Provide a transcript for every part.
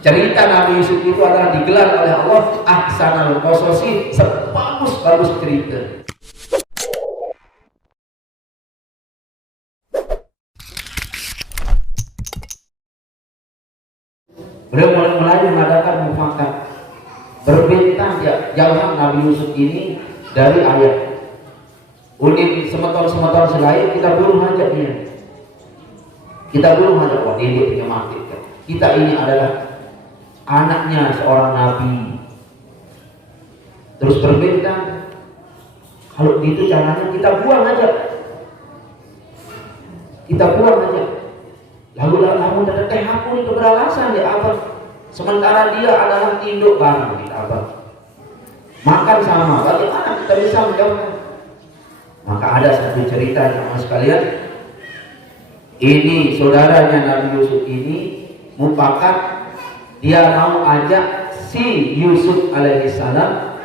Cerita Nabi Yusuf itu adalah digelar oleh Allah ahsanal qososi, sebagus-bagus cerita. Beliau mulai mengadakan mufakat, berbintang jauhan Nabi Yusuf ini dari ayat. Unik semeton-semeton selain kita belum ajak dia. Kita belum ajak, wah dia punya mati. Kita ini adalah anaknya seorang nabi. Terus berbintang. Kalau gitu caranya kita buang aja. Kita buang aja. Lalu ada teh aku ini keberalasan ya abang. Sementara dia adalah induk barang kita abang. Makan sama, bagaimana kita bisa menjauhkan? Maka ada satu cerita sama sekalian. Ini saudaranya Nabi Yusuf ini mufakat, dia mau ajak si Yusuf alaihissalam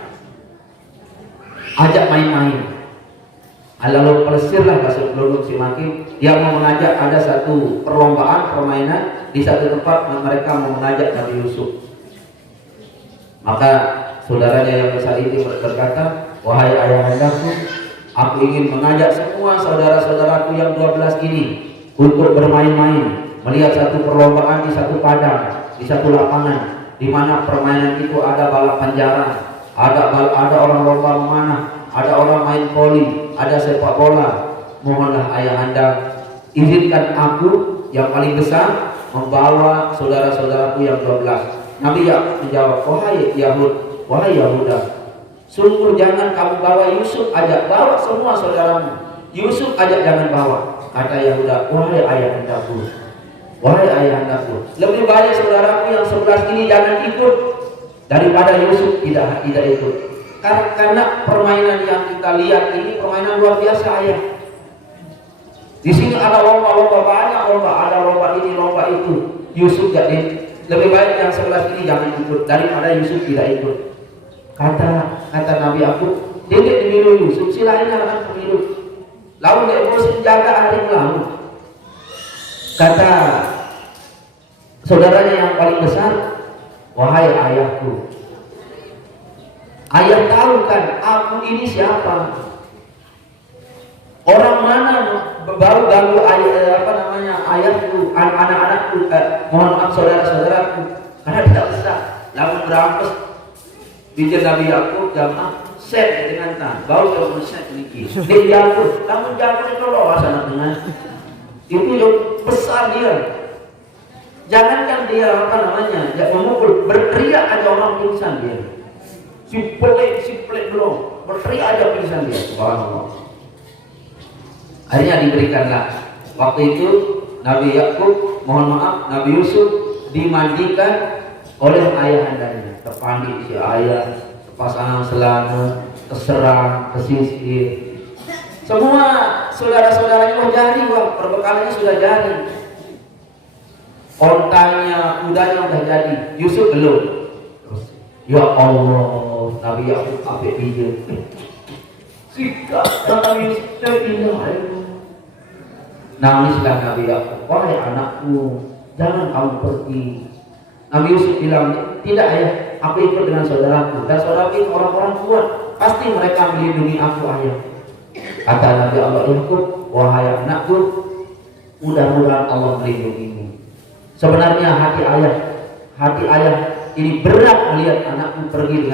ajak main-main. Lalu pelesirlah bahasa peluduk si Maki. Dia mau mengajak ada satu perlombaan permainan di satu tempat, mereka mau mengajak Nabi Yusuf. Maka saudaranya yang besar ini berkata, wahai ayahandaku, aku ingin mengajak semua saudara-saudaraku yang 12 ini untuk bermain-main, melihat satu perlombaan di satu padang, di satu lapangan, di mana permainan itu ada balapan jaran, ada orang lomba memanah, ada orang main voli, ada sepak bola. Mohonlah ayahanda izinkan aku yang paling besar membawa saudara-saudaraku yang 12. Nabi Yakub menjawab, wahai Yahud, wahai Yahuda, sungguh jangan kamu bawa Yusuf, ajak bawa semua saudaramu. Yusuf ajak jangan bawa. Kata Yahuda, wahai ayahandaku, wahai ayahandaku, lebih baik saudaraku yang 11 ini jangan ikut daripada Yusuf tidak ikut. Karena permainan yang kita lihat ini permainan luar biasa ayah. Di sini ada lomba-lomba banyak lomba, ada lomba ini, lomba itu. Yusuf jadi lebih baik yang 11 ini jangan ikut daripada Yusuf tidak ikut. Kata Nabi aku, dedek demilu Yusuf, silain akan pemilu. Lalu dia harus menjaga hari lalu. Kata saudaranya yang paling besar, wahai ayahku, ayah tahu kan aku ini siapa? Orang mana baru ganggu ayahku, anak-anakku, mohon maaf saudara-saudaraku, karena tidak bisa. Lalu berampas bijak Nabi Yakub jamaah set dengan tan, baru kalau set ini. Dia jatuh, namun jatuh itu loh asal dengan itu yang besar dia. Jangankan dia memukul, berteriak aja orang pingsan dia. Si pelik belum berteriak aja pingsan dia. Subhanallah. Akhirnya diberikanlah. Waktu itu Nabi Yakub, mohon maaf, Nabi Yusuf dimandikan oleh ayahandanya. Terpandi si ayah, pasang selama, terserang, kesisir. Semua saudara-saudaranya mau jari, wah, perbekalannya sudah jadi. Ontanya, kudanya udah jadi. Yusuf belum. Ya Allah, Nabi Yakub apa dia? Sikap Nabi Yusuf tidak. Nangislah Nabi Yakub, wahai anakku, jangan kamu pergi. Nabi Yusuf bilang, tidak ayah, aku ikut dengan saudaraku. Dan saudaraku itu orang-orang kuat, pasti mereka melindungi aku ayah. Kata Nabi Allah Yakub, wahai anakku, mudah-mudahan Allah melindungimu. Sebenarnya hati ayah ini berat melihat anakku pergi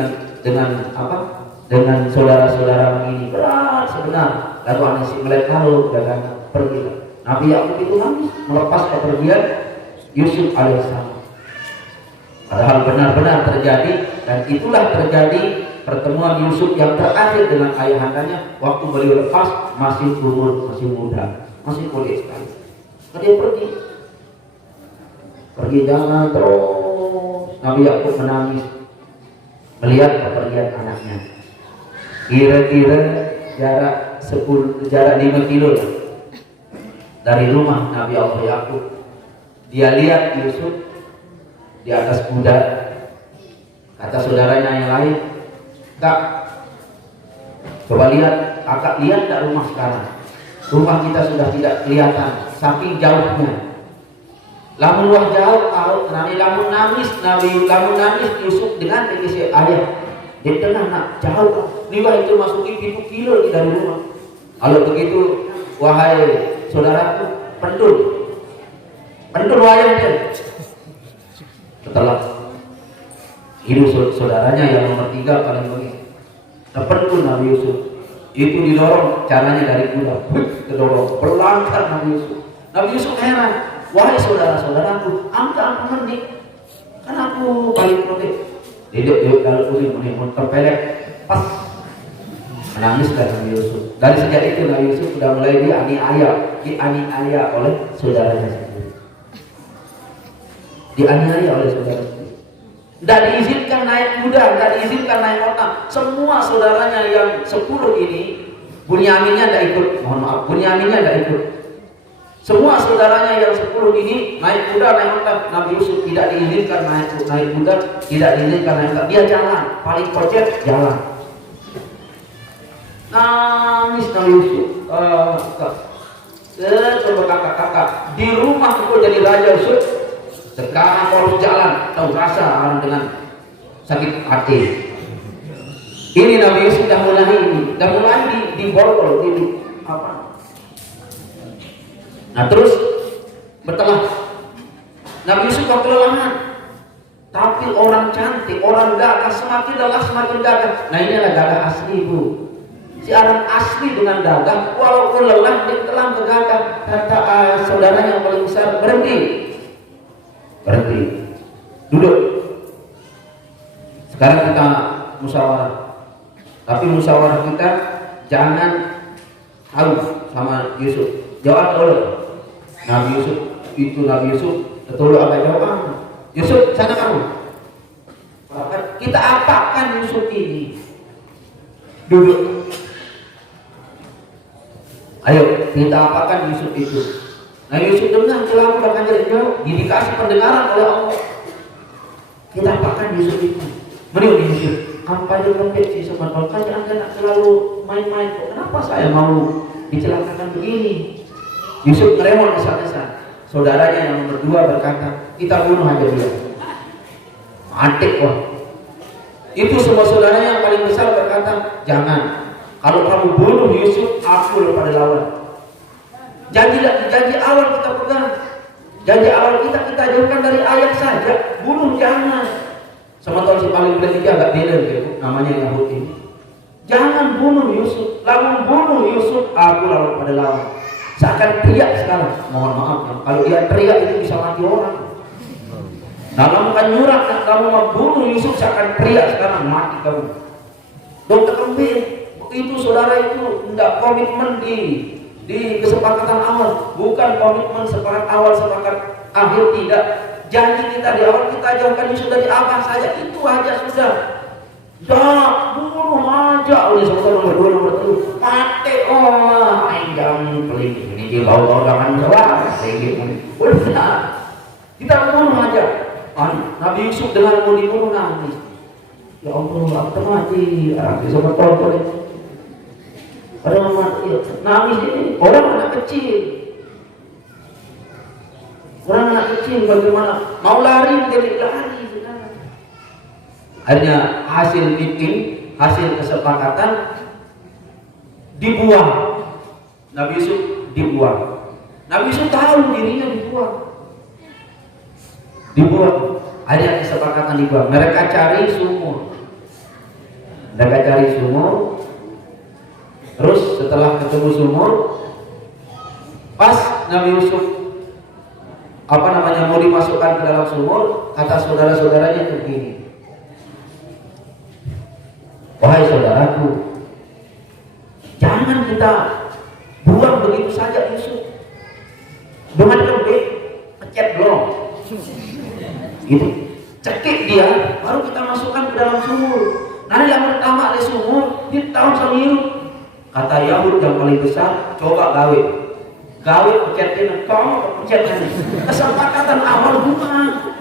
dengan saudara-saudara ini, berat sebenarnya. Lalu anak si melihat kalau dengan pergi. Nabi Yakub itu nangis melepas kepergian Yusuf alaihissalam. Padahal benar-benar terjadi, dan itulah terjadi pertemuan Yusuf yang terakhir dengan ayahandanya waktu beliau lepas masih muda, masih kuliah sekali. Dia pergi jalan terus. Nabi Yakub menangis melihat kepergian anaknya. Kira-kira jarak 5 kilo dari rumah Nabi Allah Yakub. Dia lihat Yusuf di atas kuda. Kata saudaranya yang lain, Kak, coba lihat, kakak lihat tak rumah sekarang? Rumah kita sudah tidak kelihatan, saking jauhnya. Lamun wah jauh tahu nani lamun nangis Yusuf dengan kekisi ayah di tengah nak jauh niwah itu masuki 7 kilo dari rumah. Kalau begitu wahai saudaraku pentul wayang dia. Setelah hidup saudaranya yang nomor 3 paling begini terpentul Nabi Yusuf itu didorong caranya dari kuda kedorong berlangkah Nabi Yusuf heran. Wahai saudara-saudaraku, angka mending kan aku paling protek. Dedek kalau kulit menimbun terpelek pas menangis Nabi Yusuf. Dari sejak itu Nabi Yusuf sudah mulai dianiaya oleh saudaranya sendiri. Dianiaya oleh saudara sendiri. Tidak diizinkan naik kuda, tidak diizinkan naik otak. Semua saudaranya yang 10 ini, Bunyaminnya tidak ikut. Mohon maaf, Bunyaminnya tidak ikut. Semua saudaranya yang 10 ini naik kuda, naik onta. Nabi Yusuf tidak diizinkan naik kuda, tidak diizinkan naik onta. Dia jalan, paling pojok jalan. Nangis Nabi Yusuf. Coba kakak-kakak di rumah itu jadi raja Yusuf. Sekarang harus jalan, tahu rasa orang dengan sakit hati. Ini Nabi Yusuf dah mulai di borgol, di apa? Nah terus betul Nabi Yusuf kelelahan, tapi orang cantik, orang gagah, semakin lelah semakin gagah. Nah inilah gagah asli Bu. Si orang asli dengan gagah, walaupun lelah dia telah bergagah. Kata saudaranya yang paling besar, berhenti, duduk. Sekarang kita musyawarah, tapi musyawarah kita jangan harus sama Yusuf. Jawab dulu. Nabi Yusuf betul apa jawab? Yusuf sana kamu. Kita apakan Yusuf ini? Duduk. Ayo kita apakan Yusuf itu? Nah Yusuf dengar celah bahkan jauh dikasih pendengaran oleh Allah. Kita apakan Yusuf itu? Mending Yusuf. Apa yang lembek sih sobat kan jangan selalu main-main. Kenapa saya mau dicelakakan begini? Yusuf ngeremon kesal-kesal. Saudaranya yang nomor 2 berkata, kita bunuh aja dia. Mati wah. Itu semua saudaranya yang paling besar berkata, jangan. Kalau kamu bunuh Yusuf, aku pada lawan. Janji awal kita pegang. Janji awal kita jauhkan dari ayat saja. Bunuh jangan. Sama tahun si paling berarti agak beda gitu. Namanya Yahudi. Jangan bunuh Yusuf. Lalu bunuh Yusuf, aku lawan pada lawan. Seakan teriak sekarang, mohon maaf ya. Kalau dia teriak itu bisa mati orang. Nah kamu kan nyurak, kamu membunuh Yusuf seakan teriak sekarang mati kamu. Dokter kembali, itu saudara itu tidak komitmen di kesepakatan awal, bukan komitmen sepakat awal sepakat akhir tidak. Janji kita di awal kita jauhkan Yusuf dari abah saja itu aja sudah. Dah bunuh aja oleh saudara nomor 2 nomor 3 mati jangan peling ini dia bawa dengan jawab udah kita bunuh aja. Nabi Yusuf dengan mau dibunuh nangis. Ya Allah aku mati sama tolong orang mati nangis ini orang anak kecil bagaimana mau lari menjadi lari. Akhirnya hasil meeting, hasil kesepakatan dibuang. Nabi Yusuf dibuang. Nabi Yusuf tahu dirinya dibuang. Akhirnya kesepakatan dibuang. Mereka cari sumur. Terus setelah ketemu sumur, pas Nabi Yusuf mau dimasukkan ke dalam sumur, kata saudara-saudaranya begini. Wahai saudaraku, jangan kita buang begitu saja Yusuf. Dengan kembali, pencet blok. Gitu. Cekik dia, baru kita masukkan ke dalam sumur. Nanti yang pertama di sumur, di tahun semiru. Kata Yahud yang paling besar, coba gawe pencetin, kamu pencetin. Kesepakatan awal bukan.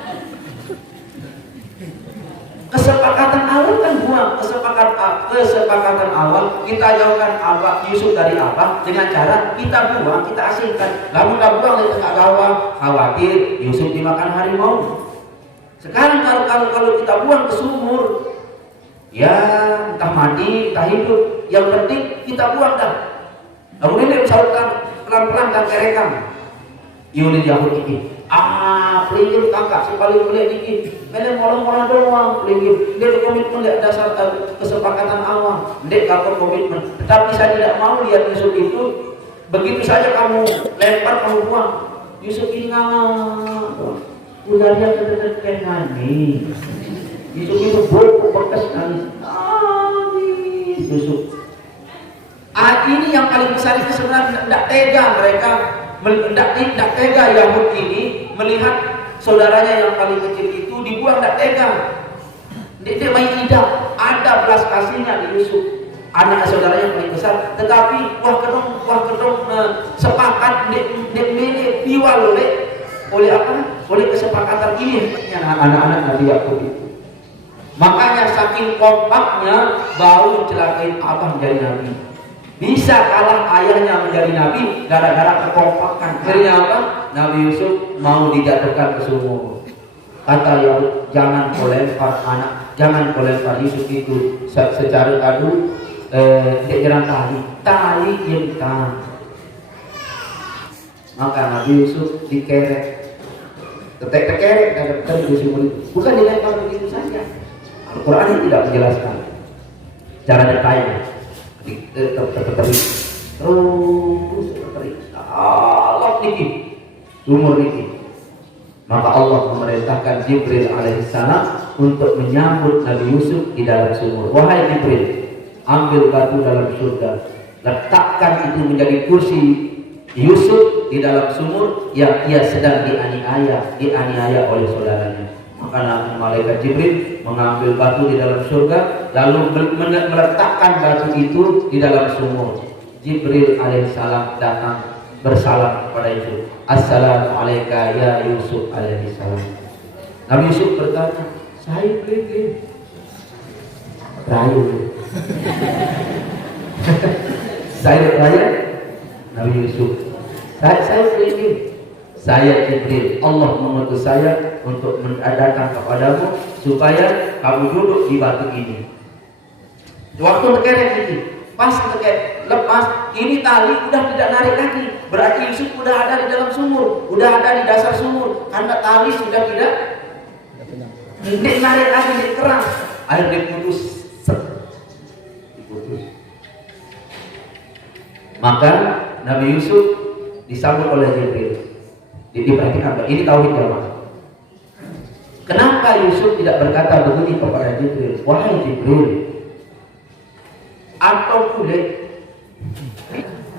Kesepakatan awal kan kan buang kesepakatan awal, kita jauhkan Abah Yusuf dari Abah dengan cara kita buang, kita asingkan. Lalu kita buang di tengah gawang, khawatir Yusuf dimakan harimau. Sekarang kalau kita buang ke sumur, ya entah mati, entah hidup, yang penting kita buang dah. Lalu ini misalkan pelan-pelan dan kerekam. Yuli Yahud ini, pelingin kakak si paling boleh dikit, mana molong-molong doang pelingin. Dia komitmen lihat dasar kesepakatan awal, dia kalau komitmen. Tetapi saya tidak mau lihat Yusuf itu begitu saja kamu lempar kamu buang. Yusuf ingat, udah dia kedekat nangis. Yusuf itu bolu bekas nangis, Yusuf. Ini yang paling besar itu sebenarnya tidak tega mereka. Tidak tega Yahud ini melihat saudaranya yang paling kecil itu dibuang, tidak tega. Dia main idak, ada belas kasihnya di Yusuf, anak saudaranya yang paling besar. Tetapi wah kedong sepakat dia milih piwal oleh apa? Oleh kesepakatan ini anak-anak Nabi Yakub itu. Makanya saking kompaknya baru celakain abah menjadi nabi. Bisa kalah ayahnya menjadi nabi gara-gara kekompakan. Akhirnya apa? Nabi Yusuf mau dijatuhkan ke sumur. Kata Yahud, jangan kau lempar anak, jangan kau lempar Yusuf itu secara adu dia tali intan. Maka Nabi Yusuf dikerek, tetek-tekerek dan di sumur itu. Bukan dilempar begitu saja. Al-Quran tidak menjelaskan cara detailnya. Terus Allah niki sumur niki. Maka Allah memerintahkan Jibril alaihissalam untuk menyambut Nabi Yusuf di dalam sumur. Wahai Jibril, ambil batu dalam surga, letakkan itu menjadi kursi Yusuf di dalam sumur yang ia sedang dianiaya oleh saudaranya. Maka malaikat Jibril mengambil batu di dalam surga, lalu meletakkan batu itu di dalam sumur. Jibril alaihissalam datang bersalam kepada Yusuf. Assalamualaikum ya Yusuf alaihissalam. Nabi Yusuf berkata, saya pergi. Rayu. Saya raya. Nabi Yusuf. Saya pergi. Saya Jibril, Allah mengutus saya untuk mengadakan kepadamu supaya kamu duduk di batu ini. Waktu terkerek ini, pas terkerek lepas, ini tali udah tidak narik lagi. Berarti Yusuf udah ada di dalam sumur, udah ada di dasar sumur. Karena tali sudah tidak narik lagi, dikeras. Air diputus. Maka Nabi Yusuf disambut oleh Jibril. Diperhatikan, ini tauhid jamaah. Kenapa Yusuf tidak berkata begini kepada Jibril? Wahai Jibril, atau kulit.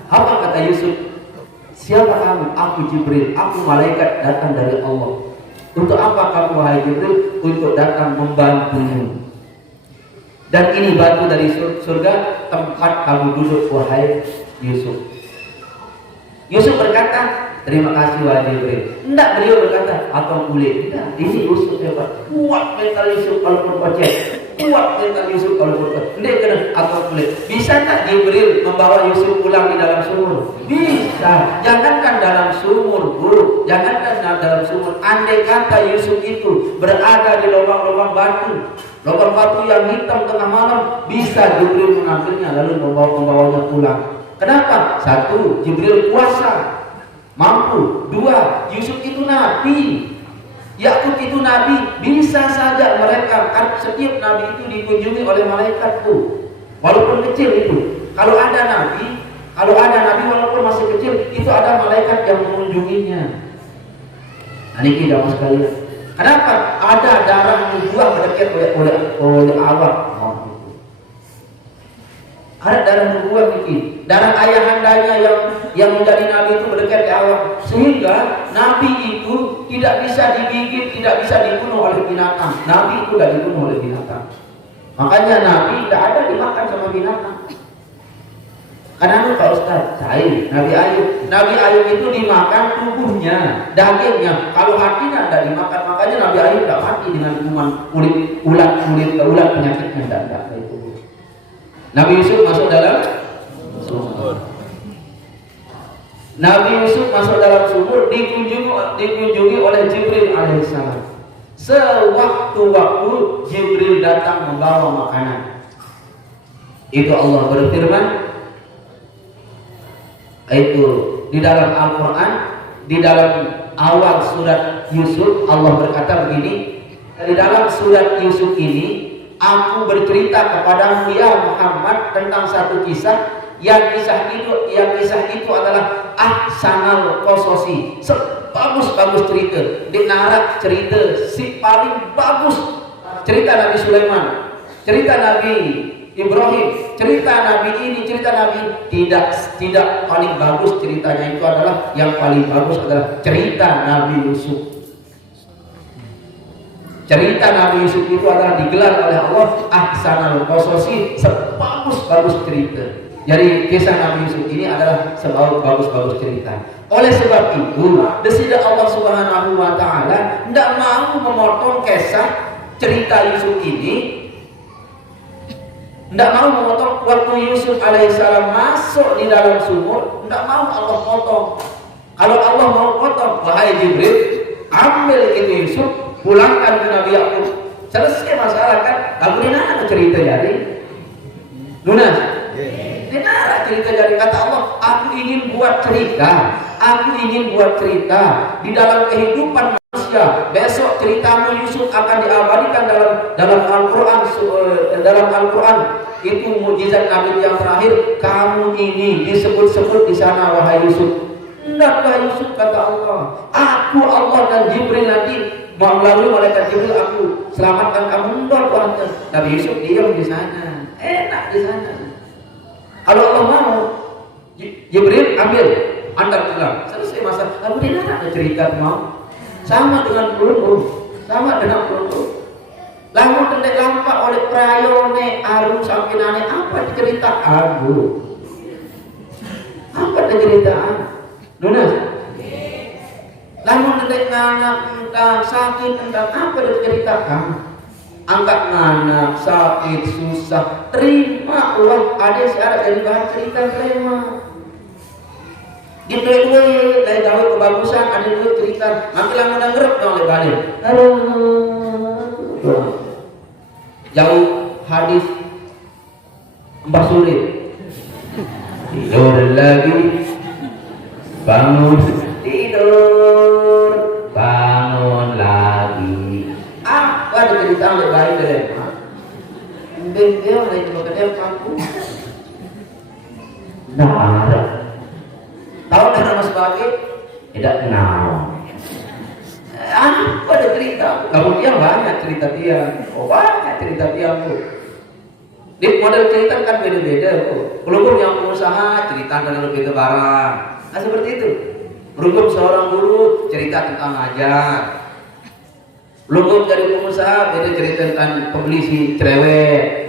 Apa kata Yusuf? Siapa kamu? Aku Jibril, aku malaikat datang dari Allah. Untuk apa kamu wahai Jibril? Untuk datang membantumu. Dan ini batu dari surga, tempat kamu duduk wahai Yusuf. Yusuf berkata, terima kasih wahai Jibril. Tidak, beliau berkata, atau kulit. Tidak, ini Yusuf hebat. Kuat mental Yusuf kalau berkocek. Kuat mental Yusuf kalau berkocek. Dia kena atau kulit. Bisa tak Jibril membawa Yusuf pulang di dalam sumur? Bisa. Jangankan dalam sumur, buruk. Jangankan dalam sumur. Andai kata Yusuf itu berada di lubang-lubang batu, lubang batu yang hitam tengah malam, bisa Jibril mengambilnya lalu membawanya pulang. Kenapa? Satu, Jibril kuasa, mampu. Dua, Yusuf itu nabi, Yakub itu nabi. Bisa saja mereka, kan setiap nabi itu dikunjungi oleh malaikat tuh, walaupun kecil itu. Kalau ada nabi walaupun masih kecil, itu ada malaikat yang mengunjunginya. Nah ini jamaah sekalian, kenapa ada darah nubuah mendekat oleh Allah? Ada darah nubuah ini, darah ayahandanya yang menjadi nabi itu mendekat di awal, sehingga nabi itu tidak bisa digigit, tidak bisa dibunuh oleh binatang. Nabi itu tidak dibunuh oleh binatang. Makanya nabi tidak ada dimakan sama binatang. Karena Pak Ustaz, Nabi Ayub itu dimakan tubuhnya, dagingnya. Kalau hatinya tidak dimakan, makanya Nabi Ayub tidak mati dengan kuman ulat penyakitnya tidak itu. Nabi Yusuf masuk dalam sumur. Nabi Yusuf masuk dalam sumur dikunjungi oleh Jibril alaihissalam. Sewaktu-waktu Jibril datang membawa makanan. Itu Allah berfirman. Itu di dalam Al-Quran, di dalam awal surat Yusuf, Allah berkata begini, di dalam surat Yusuf ini aku bercerita kepadamu ya Muhammad tentang satu kisah yang kisah itu adalah ahsanal qasosi, sebagus-bagus cerita, dinarak cerita si paling bagus, cerita Nabi Sulaiman, cerita Nabi Ibrahim, cerita Nabi ini, cerita Nabi tidak paling bagus ceritanya itu adalah yang paling bagus adalah cerita Nabi Yusuf. Cerita Nabi Yusuf itu adalah digelar oleh Allah ahsanul qasosi, sebagus-bagus cerita. Jadi kisah Nabi Yusuf ini adalah sebagus-bagus cerita. Oleh sebab itu, desida Allah Subhanahu wa taala tidak mau memotong kisah cerita Yusuf ini. Tidak mau memotong waktu Yusuf alaihissalam masuk di dalam sumur, tidak mau Allah potong. Kalau Allah mau potong, wahai Jibril, ambil itu Yusuf, pulangkan ke Nabi Yakub. Selesai masalah kan? Kamu ini ada cerita jadi, lunas. Tidak cerita jadi, kata Allah, aku ingin buat cerita di dalam kehidupan manusia. Besok ceritamu Yusuf akan diabadikan dalam Al-Quran. Dalam Al-Quran itu mukjizat Nabi yang terakhir. Kamu ini disebut-sebut di sana wahai Yusuf. Hendaklah Yusuf, kata Allah, aku Allah dan Jibril nanti melalui malaikat Jibril aku selamatkan kamu. Hendak Nabi Yusuf diam di sana, enak di sana. Kalau Allah mau, Jibril ambil, Anda pulang. Selesai masa. Lalu dia ada cerita mau. Sama dengan peluru. Lalu tendek lampak oleh prayone arum sampai nane apa cerita aku? Apa cerita? Lunas. Lalu tendek nganak tentang sakit tentang apa diceritakan? Angkat anak sakit susah, terima uang ada syarat dari bahan cerita terima. Gitu duit dari gawe kebagusan ada duit cerita, nanti lama ngerep dong le balik. Jauh hadis Mbah Sulit. Tidur lagi, bangun tidur, bangun lagi. Apa cerita le balik dari? Bengkel dari bekerja paku. Nah. Tahu kan nama sebagai tidak kenal. Apa ada cerita? Kemudian banyak cerita dia. Banyak cerita dia bu. Di model cerita kan beda-beda bu. Belum yang pengusaha cerita tentang lebih barang. Nah seperti itu. Belum seorang guru cerita tentang ngajar. Belum dari pengusaha beda cerita tentang pembeli si cerewet.